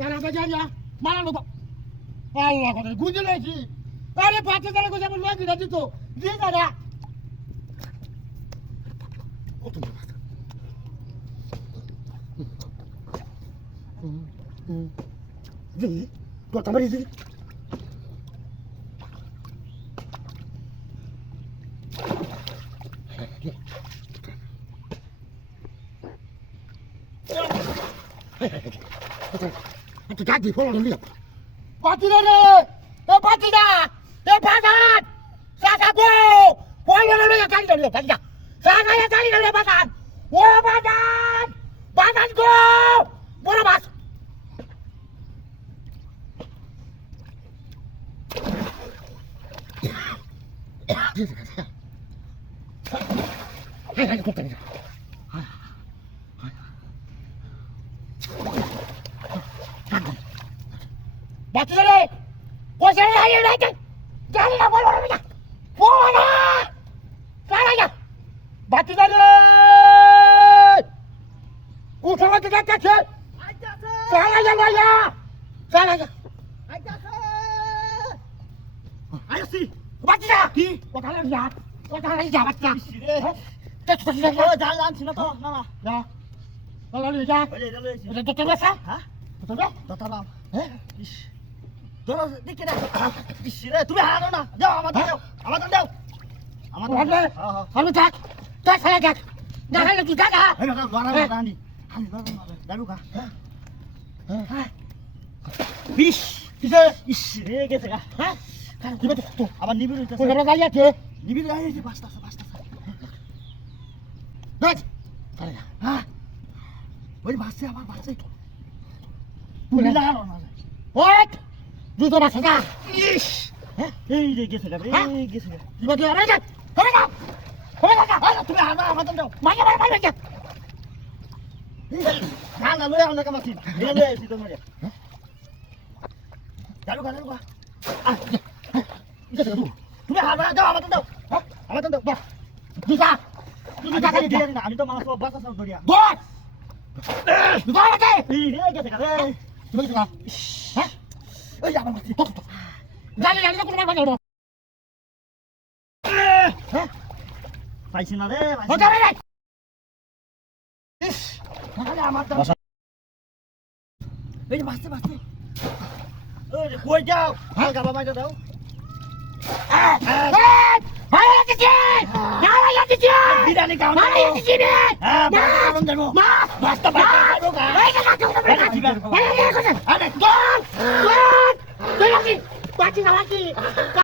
এরা বাজার যা মারানো বা আল্লাহ করে গুঁজে লেছি আরে পাঁচ হাজার করে আমার লোক দিতে দিত দিয়ে দাদা কত মাছ দিই কত মারি দিই তুই ডাক দি ফলো নিয়ে পাতিরা রে এ পাতিরা এ বাজার সাসা গো ফলো নিয়ে গাড়ি ধরে পাতিরা সাসা এ গাড়ি ধরে বাজার ও বাজার বাজার গো বড় মাছ হাই হাই করতে না বাচ্চা রে কোসে হাই রে জানি না বলো না না। সারা যা বাচ্চা রে উঠো বাচ্চা যাচ্ছে সারা যা ভাইয়া। সারা যা। আইসি বাচ্চা। কি? কোথায় যা কোথায় যা বাচ্চা। তো যা ও জাল আনছি না তো না না যা। বলো যা ওই যে এটা লইছি এটা তো তোরা সা ধরো দেখে। রে তুমি হারো না। যাও আমার দাও আমার দাও আমার দাও। হ্যাঁ হ্যাঁ। আমি থাক তুই ফেলে যাক না হলে তুই যা যা এই না বাড়া বাড়া আনি আনি বাড়া দালু কা হ্যাঁ। বিশ কিসে ইস রে গেছে গা। হ্যাঁ। কি বলতে তো আবার নিবিড় হইতাছে। কোথায় গাড়ি আছে? নিবিড় আইছে বাস্তাছে বাস্তাছে দেখ। ফেলে যা। হ্যাঁ। ওই বাসে আবার বাসে তুমি না না। ওই দুটো না সেটা এই রে গেছে গা এই গেছে গা কি বলতে আরে যা ফেলে যা ফেলে যা আরে তুমি হারবা আমার দাও মাইয়া মাইয়া মাইয়া যা না না লয়ে আমরা কামাছি লয়ে লয়ে এসি তোমার। চালু কর চালু কর তুমি। হারবা দাও আমার দাও আমার দাও বাহ। দিশা তুমি যা গাড়ি দিয়ে না আমি তো মাছ বাসা সব ধরিয়া। বস! দিশা আছে এই রে গেছে গা রে তুমি যা হ্যাঁ? ওই আমার মাছি গাড়ি গাড়ি কোনো বাজে হ্যাঁ? পাইছি না রে ইস তাহলে আমার দাও এই যে বাসতে বাসতে ওই কই যাও? হ্যাঁ গাবা মাইটা দাও বিরিয়ানি খাও। না